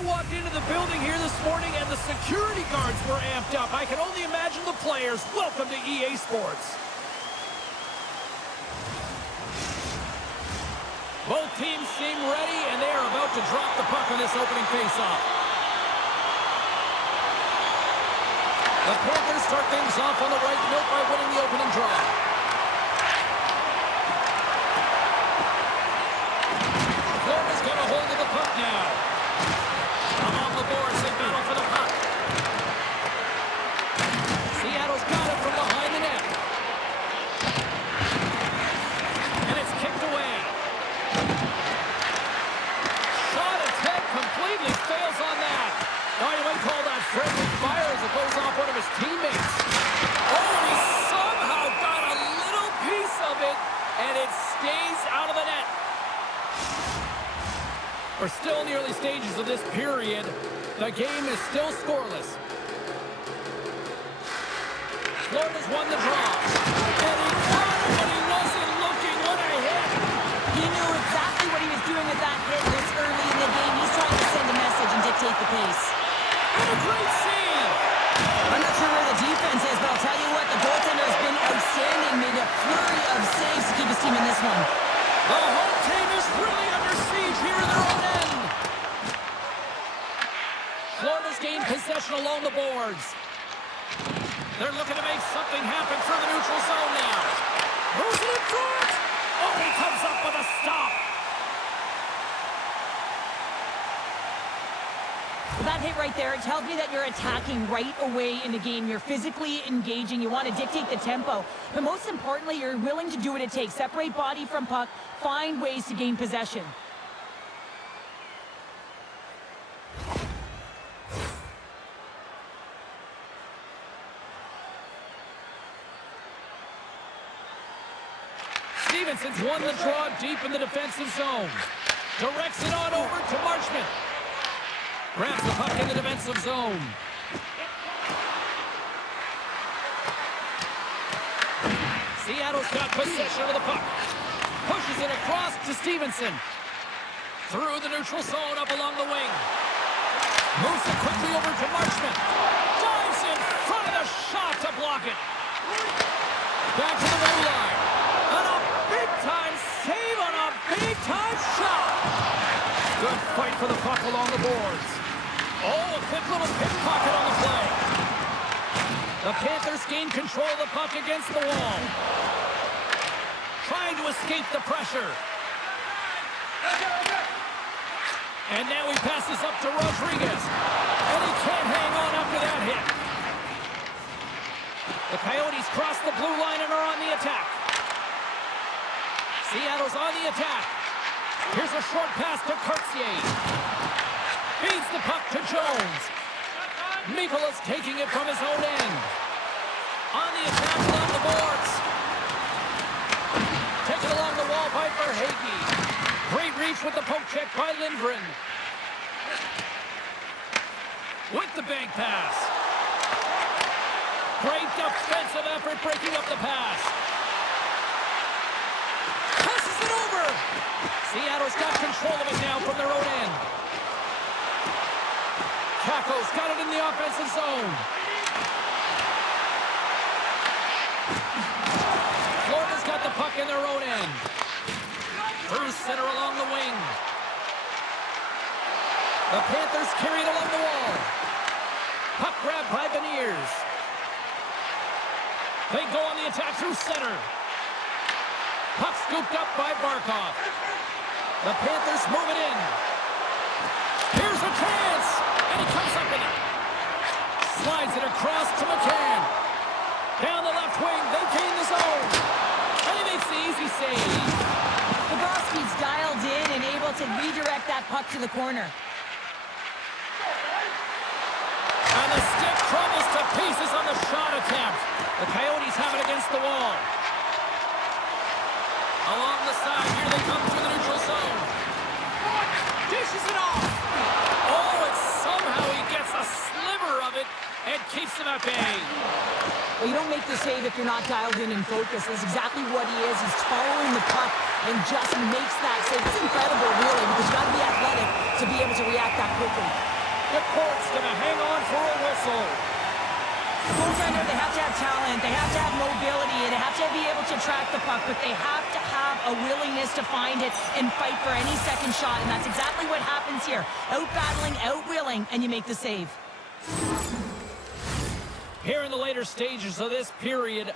I walked into the building here this morning and the security guards were amped up. I can only imagine the players. Welcome to EA Sports. Both teams seem ready, and they are about to drop the puck on this opening faceoff. The Panthers start things off on the right note by winning the opening draw. Florida's got a hold of the puck now. Along the boards, they battle for the puck. Seattle's got it from behind the net. And it's kicked away. Shot attempt completely fails on that. Oh, you might call that friendly fire as it goes off one of his teammates. Oh, he somehow got a little piece of it, and it stays out of the net. We're still in the early stages of this period. The game is still scoreless. Florida's won the draw. And he caught it when he wasn't looking. What a hit. He knew exactly what he was doing with that hit this early in the game. He's trying to send a message and dictate the pace. And a great save. I'm not sure where the defense is, but I'll tell you what, the goaltender has been outstanding. Made a flurry of saves to keep his team in this one. The home team is really under siege here in their own end. Florida's gained possession along the boards. They're looking to make something happen for the neutral zone now. Moves it in front. Oh, he comes up with a stop. That hit right there, it tells me that you're attacking right away in the game. You're physically engaging. You want to dictate the tempo. But most importantly, you're willing to do what it takes. Separate body from puck. Find ways to gain possession. Stevenson's won the draw deep in the defensive zone. Directs it on over to Marchment. Grabs the puck in the defensive zone. Seattle's got possession of the puck. Pushes it across to Stevenson. Through the neutral zone up along the wing. Moves it quickly over to Marchment. Dives in front of the shot to block it. Back to the blue line. And a big-time save on a big-time shot. Good fight for the puck along the boards. Oh, a quick little pickpocket on the play. The Panthers gain control of the puck against the wall. Trying to escape the pressure. And now he passes up to Rodriguez. And he can't hang on after that hit. The Coyotes cross the blue line and are on the attack. Seattle's on the attack. Here's a short pass to Courtier. Feeds the puck to Jones. Mikola's taking it from his own end. On the attack along the boards. Taken along the wall by Verhaeghe. Great reach with the poke check by Lindgren. With the bank pass. Great defensive effort breaking up the pass. Passes it over. Seattle's got control of it now from their own end. Caco's got it in the offensive zone. Florida's got the puck in their own end. Through center along the wing. The Panthers carry it along the wall. Puck grab by Beniers. They go on the attack through center. Puck scooped up by Barkov. The Panthers move it in. Here's a chance. And he comes up with it. Slides it across to McCann. Down the left wing, they gain the zone. And he makes the easy save. Bobrovsky's dialed in and able to redirect that puck to the corner. And the stick crumbles to pieces on the shot attempt. The Coyotes have it against the wall. Along the side, here they come through the neutral zone. Dishes it off. Oh, and somehow he gets a sliver of it and keeps them at bay. Well, you don't make the save if you're not dialed in and focused. That's exactly what he is. He's following the puck and just makes that save. It's incredible, really, because you got to be athletic to be able to react that quickly. The court's going to hang on for a whistle. Goaltender, they have to have talent, they have to have mobility, and they have to be able to track the puck, but they have to have a willingness to find it and fight for any second shot, and that's exactly what happens here. Out-battling, out-willing, and you make the save. Here in the later stages of this period,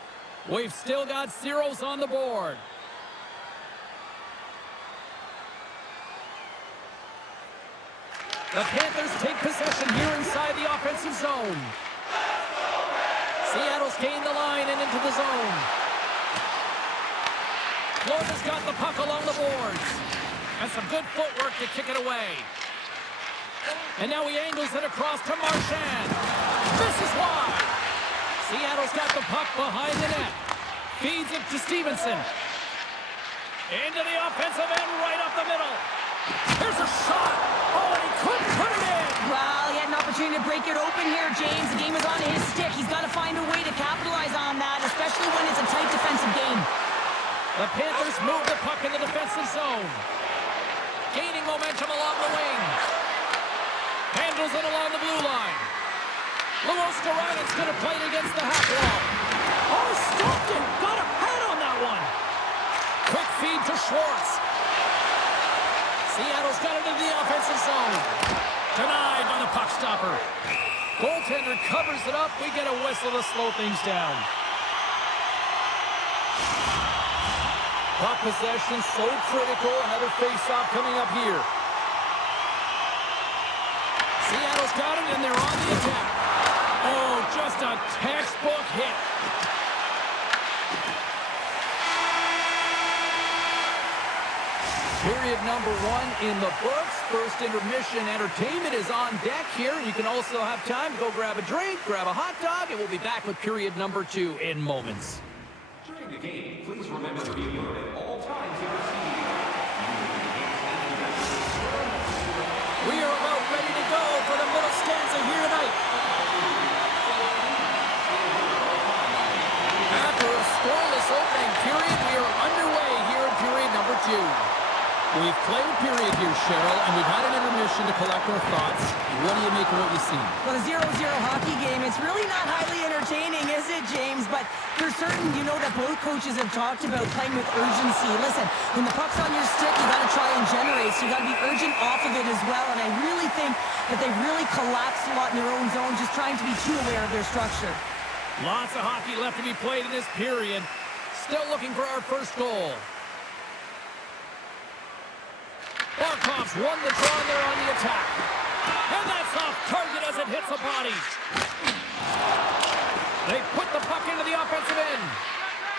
we've still got zeros on the board. The Panthers take possession here inside the offensive zone. Seattle's gained the line and into the zone. Florida's got the puck along the boards. And some good footwork to kick it away. And now he angles it across to Marchand. This is wide. Seattle's got the puck behind the net. Feeds it to Stevenson. Into the offensive end, right up the middle. There's a shot. Oh, and he couldn't put it in. Well, he had an opportunity to break it open here, James. The game is on his stick. He's got to find a way to capitalize on that, especially when it's a tight defensive game. The Panthers move the puck in the defensive zone. Gaining momentum along the wing. Handles it along the blue line. Luostarina's going to play it against the half wall. Oh, stopped him. Got a head on that one. Quick feed to Schwartz. Seattle's got it into the offensive zone. Denied by the puck stopper. Goaltender covers it up. We get a whistle to slow things down. Puck possession so critical. Another face-off coming up here. Seattle's got it, and they're on the attack. Oh, just a textbook hit. Period number 1 in the books. First intermission entertainment is on deck here. You can also have time to go grab a drink, grab a hot dog, and we'll be back with period number 2 in moments. During the game, please remember to be alert at all times in the seat. We are about ready to go for the middle stanza here tonight. After a scoreless opening period, we are underway here in period number 2. We've played a period here, Cheryl, and we've had an intermission to collect our thoughts. What do you make of what you've seen? Well, a 0-0 hockey game, it's really not highly entertaining, is it, James? But for certain, you know that both coaches have talked about playing with urgency. Listen, when the puck's on your stick, you got to try and generate, so you got to be urgent off of it as well. And I really think that they really collapsed a lot in their own zone, just trying to be too aware of their structure. Lots of hockey left to be played in this period. Still looking for our first goal. Barkov's won the draw and they're on the attack. And that's off target as it hits a body. They put the puck into the offensive end.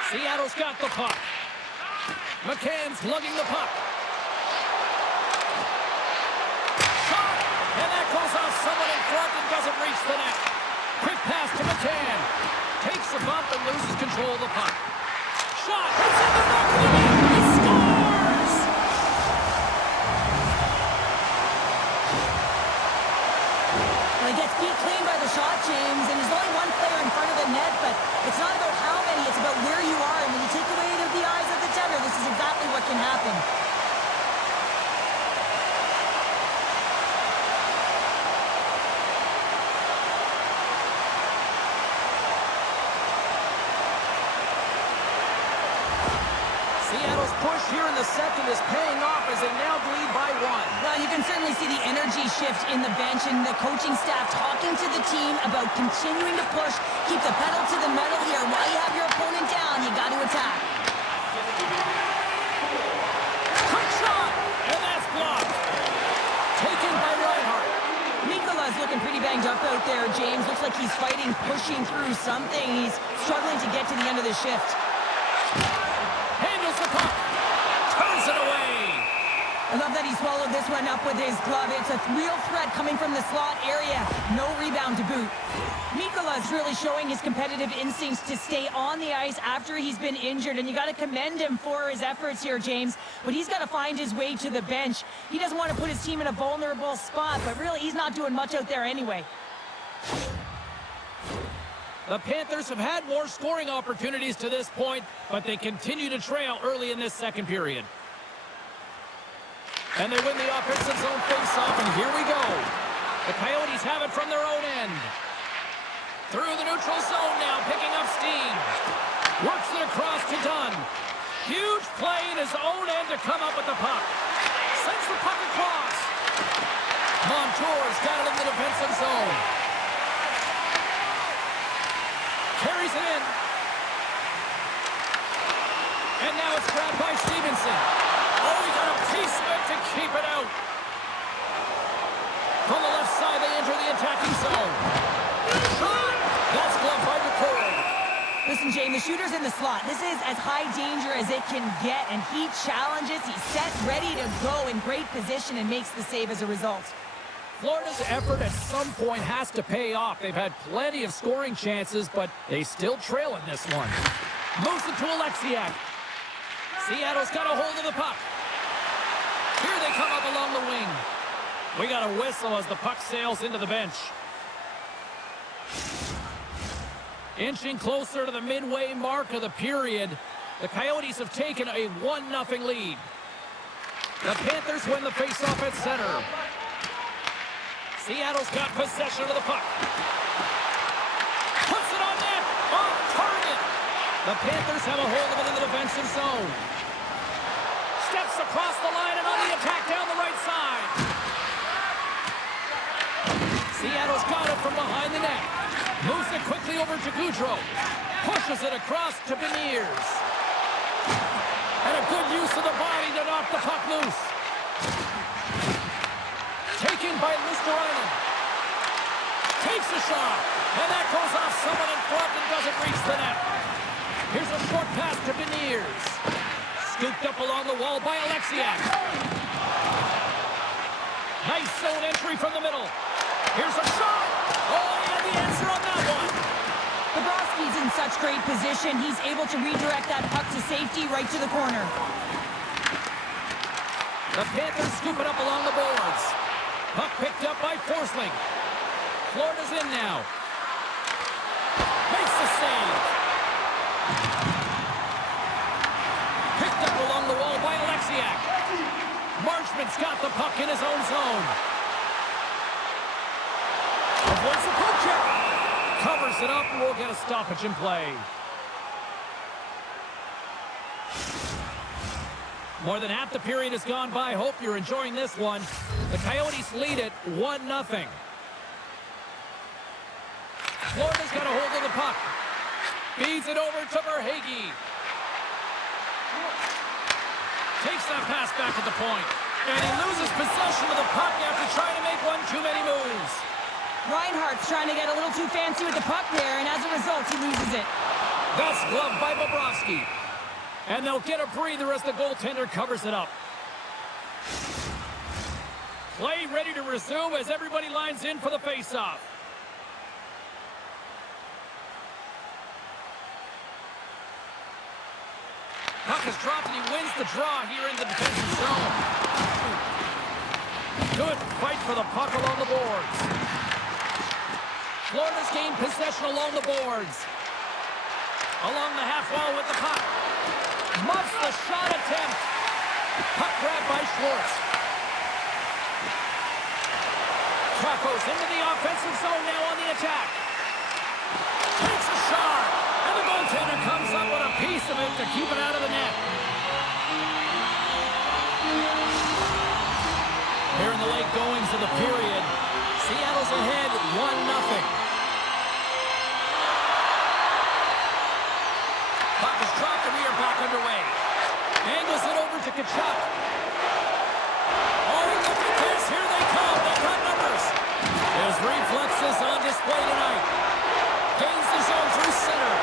Seattle's got the puck. McCann's lugging the puck. Shot! And that goes off someone in front and doesn't reach the net. Quick pass to McCann. Takes a bump and loses control of the puck. Shot! It's in the back of the net! He scores! Well, he gets beat clean by the shot, James, and there's only one player in front of the net, but it's not about how many, it's about where you are. And when you take away the eyes of the tender, this is exactly what can happen. Seattle's push here in the second is paying off as they now lead by 1. Well, you can certainly see the energy shift in the bench and the coaching staff talking to the team about continuing to push, keep the pedal to the metal here. While you have your opponent down, you got to attack. Quick shot! And that's blocked. Taken by Reinhart. Mikola's looking pretty banged up out there, James. Looks like he's fighting, pushing through something. He's struggling to get to the end of the shift. Handles the puck. Turns it away. I love that he swallowed this one up with his glove. It's a real threat coming from the slot area. No rebound to boot. Mikola's really showing his competitive instincts to stay on the ice after he's been injured, and you got to commend him for his efforts here, James. But he's got to find his way to the bench. He doesn't want to put his team in a vulnerable spot, but really he's not doing much out there anyway. The Panthers have had more scoring opportunities to this point, but they continue to trail early in this second period. And they win the offensive zone faceoff, and here we go. The Coyotes have it from their own end. Through the neutral zone now, picking up steam. Works it across to Dunn. Huge play in his own end to come up with the puck. Sends the puck across. Montour's got it in the defensive zone. Carries it in. And now it's grabbed by Stevenson. Oh, he got a piece of it to keep it out. From the left side, they enter the attacking zone. Shot! That's gloved by McCoy. Listen, Jane, the shooter's in the slot. This is as high danger as it can get, and he challenges. He's set, ready to go in great position, and makes the save as a result. Florida's effort at some point has to pay off. They've had plenty of scoring chances, but they still trail in this one. Moves it to Alexiak. Seattle's got a hold of the puck. Here they come up along the wing. We got a whistle as the puck sails into the bench. Inching closer to the midway mark of the period, the Coyotes have taken a 1-0 lead. The Panthers win the faceoff at center. Seattle's got possession of the puck. Puts it on net. Off target. The Panthers have a hold of it in the defensive zone. Steps across the line and on the attack down the right side. Seattle's got it from behind the net. Moves it quickly over to Goudreau. Pushes it across to Beniers. And a good use of the body to knock the puck loose. Taken by Lusterainen. Takes a shot. And that goes off someone in front and doesn't reach the net. Here's a short pass to Beniers. Scooped up along the wall by Alexiak. Nice zone entry from the middle. Here's a shot. Oh, he had the answer on that one. Bobrovsky's in such great position. He's able to redirect that puck to safety right to the corner. The Panthers scoop it up along the boards. Puck picked up by Forsling. Florida's in now. Makes the save. Picked up along the wall by Alexiak. Marchment's got the puck in his own zone. Avoids the poke check. Covers it up and we'll get a stoppage in play. More than half the period has gone by. Hope you're enjoying this one. The Coyotes lead it 1-0. Florida's got a hold of the puck. Feeds it over to Verhaeghe. Takes that pass back at the point. And he loses possession of the puck after trying to make one too many moves. Reinhardt's trying to get a little too fancy with the puck there, and as a result, he loses it. That's gloved by Bobrovsky. And they'll get a breather as the goaltender covers it up. Play ready to resume as everybody lines in for the faceoff. Puck is dropped and he wins the draw here in the defensive zone. Good fight for the puck along the boards. Florida's gained possession along the boards. Along the half wall with the puck. Muffs the shot attempt. Puck grabbed by Schwartz. Chacos into the offensive zone now on the attack. Takes a shot. And the goaltender comes up with a piece of it to keep it out of the net. Here in the late goings of the period, Seattle's ahead 1-0. Puck is dropped and we are back underway. Angles it over to Tkachuk. Oh, look at this. Here they come. They've got numbers. His reflexes on display tonight. Gains the zone through center.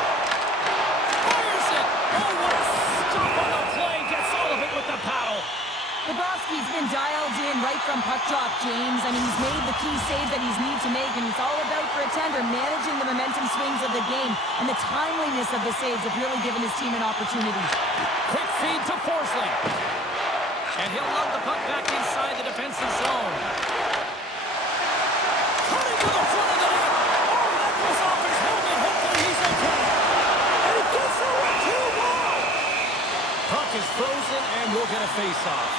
Fires it. Oh, what a stop on the play. Gets all of it with the paddle. Bobrovsky's been dialed in right from puck drop, James. I mean, he's made the key save that he's needed to make, and it's all about, for a tender, managing the momentum swings of the game, and the timeliness of the saves have really given his team an opportunity. Quick feed to Forsling. And he'll lug the puck back inside the defensive zone. Turning to the front of the net. Oh, that goes off his helmet. Hopefully get a face-off.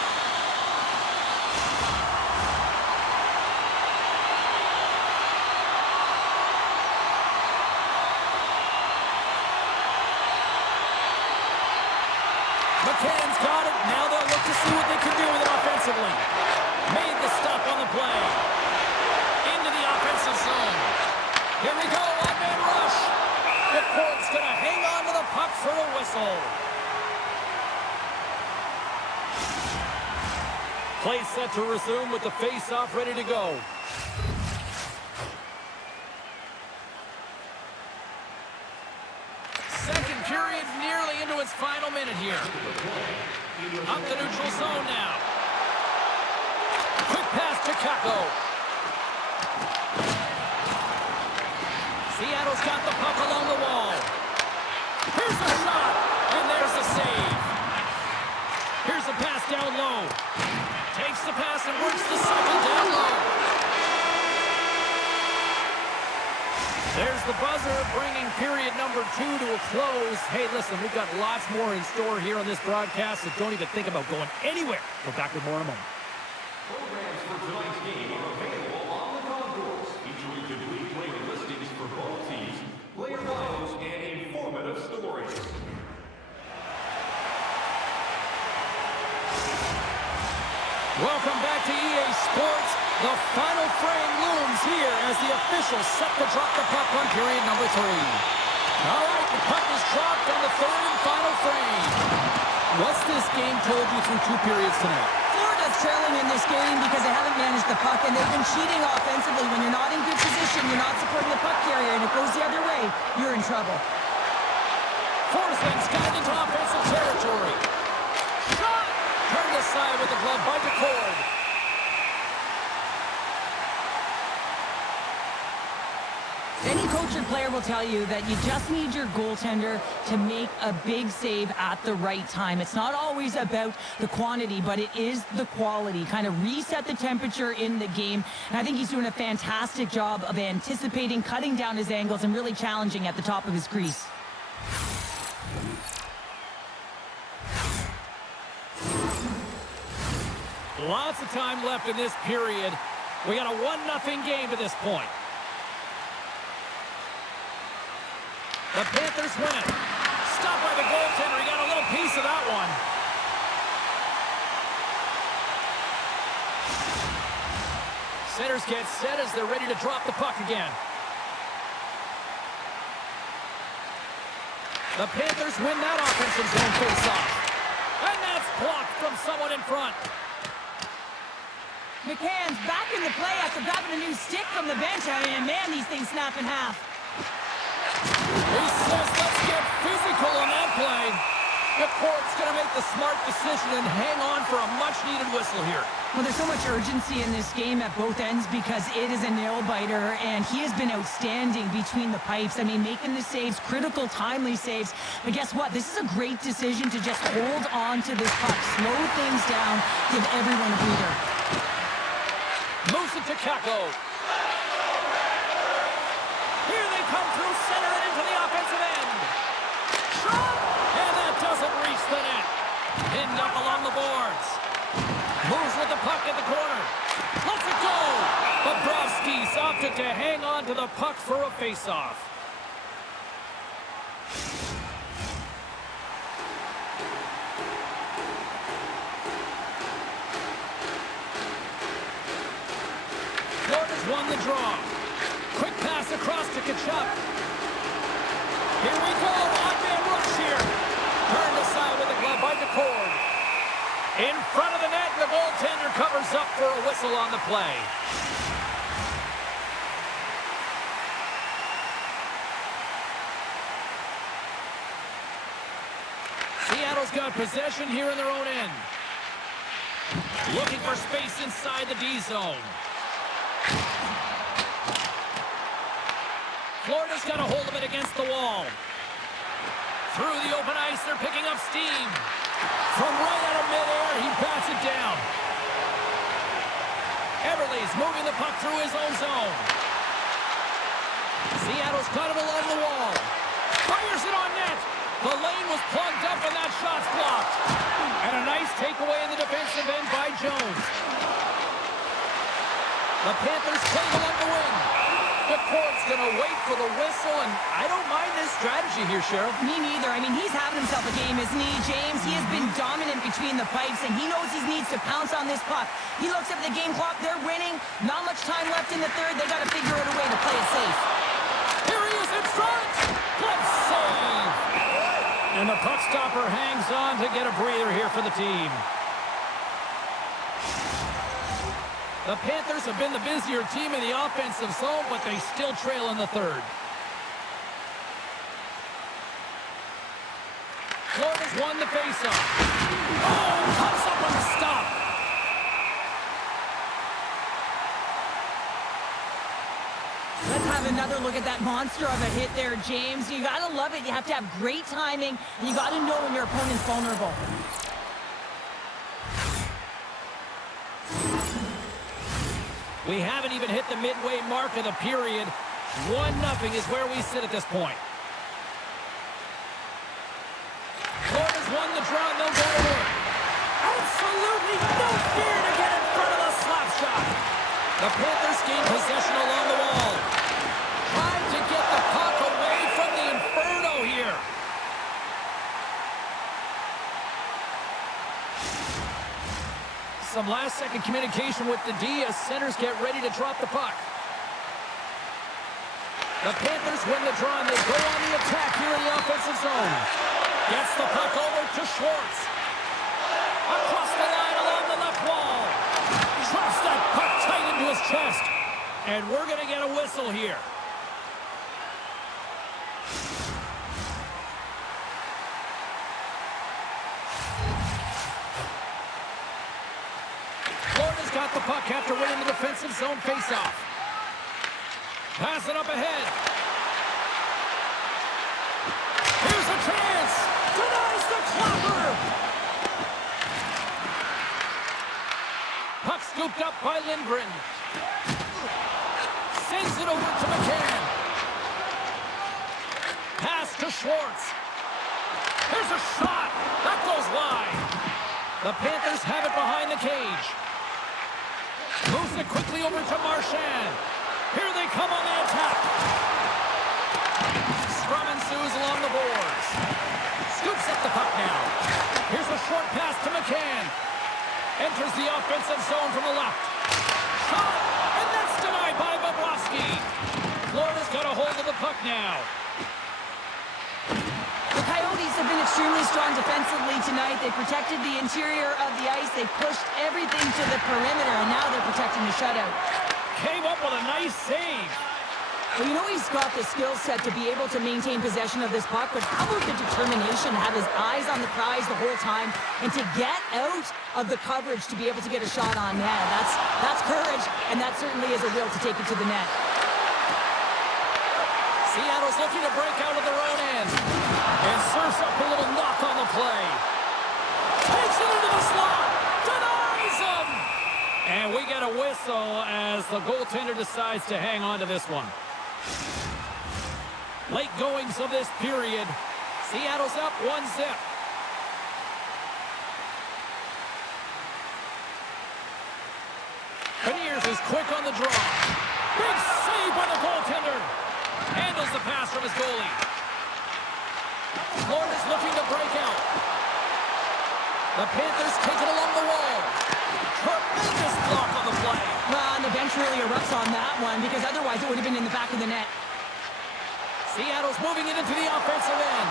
McCann's got it. Now they'll look to see what they can do with it offensively. Made the stop on the play. Into the offensive zone. Here we go, one-man rush. McCourt's going to hang on to the puck for a whistle. Play set to resume with the face-off ready to go. Second period nearly into its final minute here. Up the neutral zone now. Quick pass to Kako. Seattle's got the puck along the wall. Here's a shot, and there's the save. Here's a pass down low. Takes the pass and works the cycle down low. There's the buzzer, bringing period number 2 to a close. Hey, listen, we've got lots more in store here on this broadcast, so don't even think about going anywhere. We're back with more in a moment. Programs for tonight's game are available on the concourse, featuring complete player listings for both teams, player bios, and informative stories. Welcome back to EA Sports. The final frame looms here as the officials set to drop the puck on period number 3. All right, the puck is dropped on the third and final frame. What's this game told you through 2 periods tonight? Florida's trailing in this game because they haven't managed the puck, and they've been cheating offensively. When you're not in good position, you're not supporting the puck carrier, and it goes the other way, you're in trouble. Forsland's got into offensive territory. Shot! Turned aside with the glove by DeCord. Any coach or player will tell you that you just need your goaltender to make a big save at the right time. It's not always about the quantity, but it is the quality. Kind of reset the temperature in the game. And I think he's doing a fantastic job of anticipating, cutting down his angles, and really challenging at the top of his crease. Lots of time left in this period. We got a 1-0 game to this point. The Panthers win it. Stopped by the goaltender. He got a little piece of that one. Centers get set as they're ready to drop the puck again. The Panthers win that offensive zone face-off. And that's blocked from someone in front. McCann's back in the play after grabbing a new stick from the bench. I mean, man, these things snap in half. He says, let's get physical on that play. McCourt's going to make the smart decision and hang on for a much-needed whistle here. Well, there's so much urgency in this game at both ends because it is a nail-biter, and he has been outstanding between the pipes. I mean, making the saves, critical, timely saves. But guess what? This is a great decision to just hold on to this puck, slow things down, give everyone a breather. Moves it to Kako. Here they come through center and into the offensive end. Shot! And that doesn't reach the net. Pinned up along the boards. Moves with the puck at the corner. Lets it go. Bobrovsky's opted to hang on to the puck for a face-off. Florida's won the draw. Quick pass across to Kachuk. Here we go. On-man rush here. Turned aside with the glove by DeCord. In front of the net, the goaltender covers up for a whistle on the play. Seattle's got possession here in their own end. Looking for space inside the D zone. Florida's got a hold of it against the wall. Through the open ice, they're picking up steam. From right out of midair, he bats it down. Everly's moving the puck through his own zone. Seattle's got him along the wall. Fires it on net. The lane was plugged up and that shot's blocked. And a nice takeaway Jones. The Panthers play along the wing. The court's going to wait for the whistle, and I don't mind this strategy here, Cheryl. Me neither. I mean, he's having himself a game, isn't he, James? He has been dominant between the pipes, and he knows he needs to pounce on this puck. He looks at the game clock. They're winning. Not much time left in the third. They got to figure out a way to play it safe. Here he is in front. Good save. And the puck stopper hangs on to get a breather here for the team. The Panthers have been the busier team in the offensive zone, but they still trail in the third. Florida's won the faceoff. Oh, cuts up on the stop. Let's have another look at that monster of a hit there, James. You got to love it. You have to have great timing, and you got to know when your opponent's vulnerable. We haven't even hit the midway mark of the period. 1-0 is where we sit at this point. Florida's won the draw, and they'll go to work. Absolutely no fear to get in front of the slap shot. The Panthers gain possession along the wall. Trying to get the puck away from the Inferno here. Some last-second communication with the D as centers get ready to drop the puck. The Panthers win the draw, and they go on the attack here in the offensive zone. Gets the puck over to Schwartz. Across the line along the left wall. Drops that puck tight into his chest. And we're going to get a whistle here. Florida's got the puck after winning the defensive zone faceoff. Pass it up ahead. Here's a chance. Denies the clopper. Puck scooped up by Lindgren. Sends it over to McCann. Pass to Schwartz. Here's a shot. That goes wide. The Panthers have it behind the cage. Moves it quickly over to Marchand. Here they come on the attack. Scrum ensues along the boards. Scoops up the puck now. Here's a short pass to McCann. Enters the offensive zone from the left. Shot, and that's denied by Bobrovsky. Florida's got a hold of the puck now. The Coyotes have been extremely strong defensively tonight. They protected the interior of the ice. They pushed everything to the perimeter, and now they're protecting the shutout. Came up with a nice save. Well, you know he's got the skill set to be able to maintain possession of this puck, but how about the determination to have his eyes on the prize the whole time and to get out of the coverage to be able to get a shot on net? That's courage, and that certainly is a will to take it to the net. Seattle's looking to break out of their own end. And serves up a little knock on the play. Takes it into the slot. Denies him. And we get a whistle as the goaltender decides to hang on to this one. Late goings of this period. Seattle's up 1-0. Beniers is quick on the draw. Big save by the goaltender. Handles the pass from his goalie. Florida's looking to break out. The Panthers take it along the wall. Tremendous block on the play. Well, and the bench really erupts on that one because otherwise it would have been in the back of the net. Seattle's moving it into the offensive end.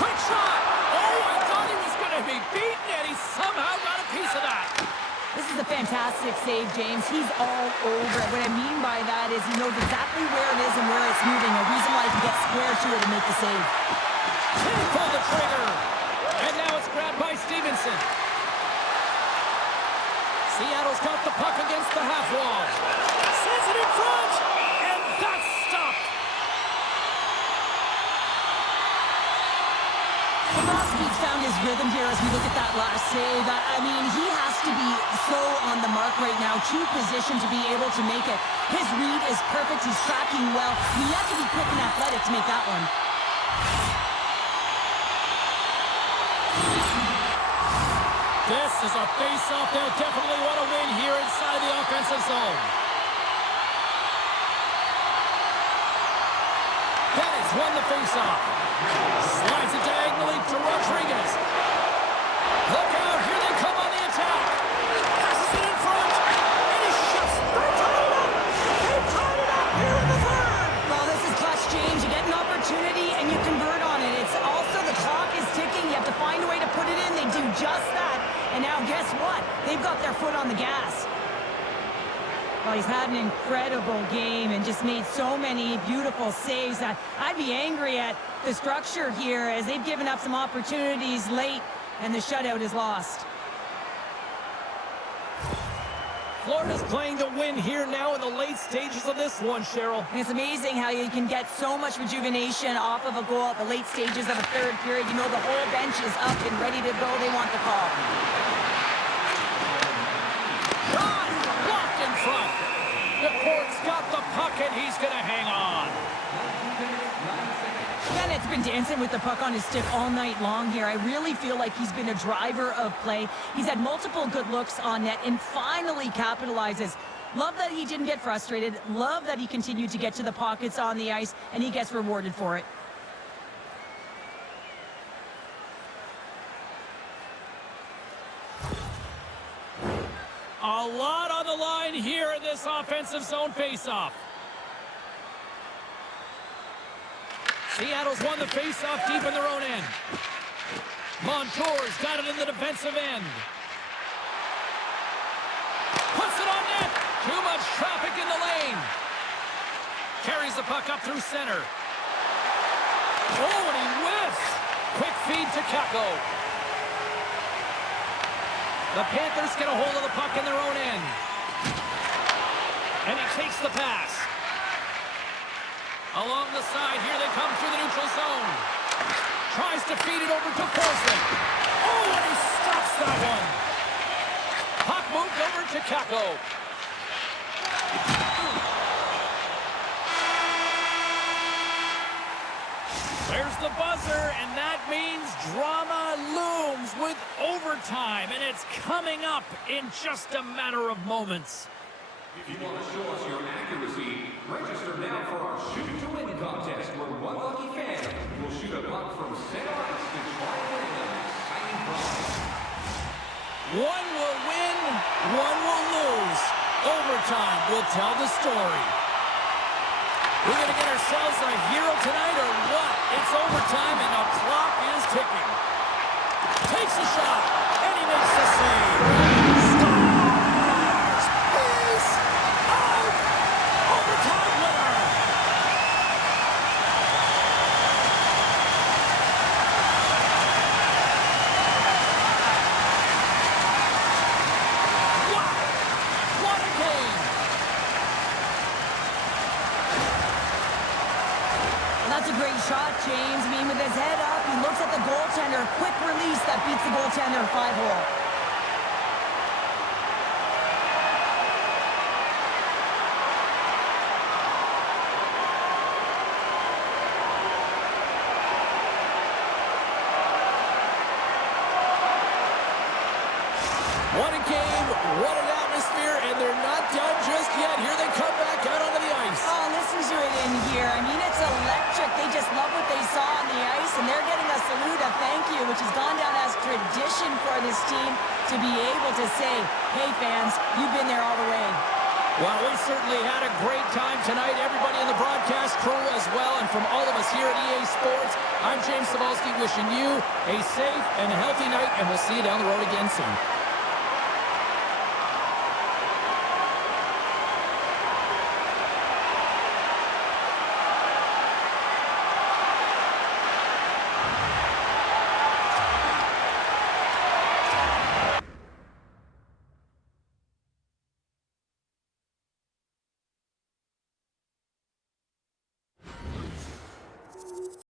Quick shot! Oh, I thought he was going to be beaten, and he somehow got a piece of that. This is a fantastic save, James. He's all over it. What I mean by that is he knows exactly where it is and where it's moving. A reason why he can get square to it and make the save. Can't pull the trigger. And now it's grabbed by Stevenson. Seattle's got the puck against the half wall. Sends it in front, and that's stopped. Bobrovsky's found his rhythm here as we look at that last save. I mean, he has to be so on the mark right now, true position to be able to make it. His read is perfect. He's tracking well. You have to be quick and athletic to make that one. This is a face-off. They'll definitely want to win here inside the offensive zone. Bennett's won the face-off. Slides it diagonally to Rodriguez. Look out, here they come on the attack. Passes it in front, and he shuts. They're tied it up. They've tied it up here in the third. Well, this is clutch, James. You get an opportunity and you convert on it. It's also the clock is ticking. You have to find a way to put it in. They do just that. And now guess what? They've got their foot on the gas. Well, he's had an incredible game and just made so many beautiful saves. I'd be angry at the structure here as they've given up some opportunities late and the shutout is lost. Florida's playing to win here now in the late stages of this one, Cheryl. And it's amazing how you can get so much rejuvenation off of a goal at the late stages of a third period. You know the whole bench is up and ready to go. They want the call. Shot! Blocked in front. The court's got the puck and he's going to hang on. Bennett's been dancing with the puck on his stick all night long here. I really feel like he's been a driver of play. He's had multiple good looks on net and finally capitalizes. Love that he didn't get frustrated. Love that he continued to get to the pockets on the ice, and he gets rewarded for it. A lot on the line here in this offensive zone faceoff. Seattle's won the faceoff deep in their own end. Montour's got it in the defensive end. Puts it on net. Too much traffic in the lane. Carries the puck up through center. Oh, and he whiffs. Quick feed to Kako. The Panthers get a hold of the puck in their own end. And he takes the pass. Along the side, here they come through the neutral zone. Tries to feed it over to Forsling. Oh, and he stops that one. Puck moved over to Kako. There's the buzzer, and that means drama looms with overtime, and it's coming up in just a matter of moments. If you want to show us your accuracy, register now for our Shoot to Win contest, where one lucky fan will shoot a puck from center ice to try to win an exciting prize. One will win, one will lose. Overtime will tell the story. We're going to get ourselves a hero tonight or what? It's overtime and the clock is ticking. Takes a shot, and he makes the save. Scores! He's out! Overtime winner! Wow! What a game! That's a great shot, James. I mean, with his head up, he looks at the goaltender. Quick release that beats the goaltender 5-hole. What a game, what an atmosphere, and they're not done just yet. Here they come back out onto the ice. Oh, listen to it in here. I mean, it's electric. They just love what they saw on the ice, and they're getting a salute, a thank you, which has gone down as tradition for this team to be able to say, hey, fans, you've been there all the way. Well, we certainly had a great time tonight. Everybody in the broadcast crew as well, and from all of us here at EA Sports, I'm James Cebulski wishing you a safe and healthy night, and we'll see you down the road again soon.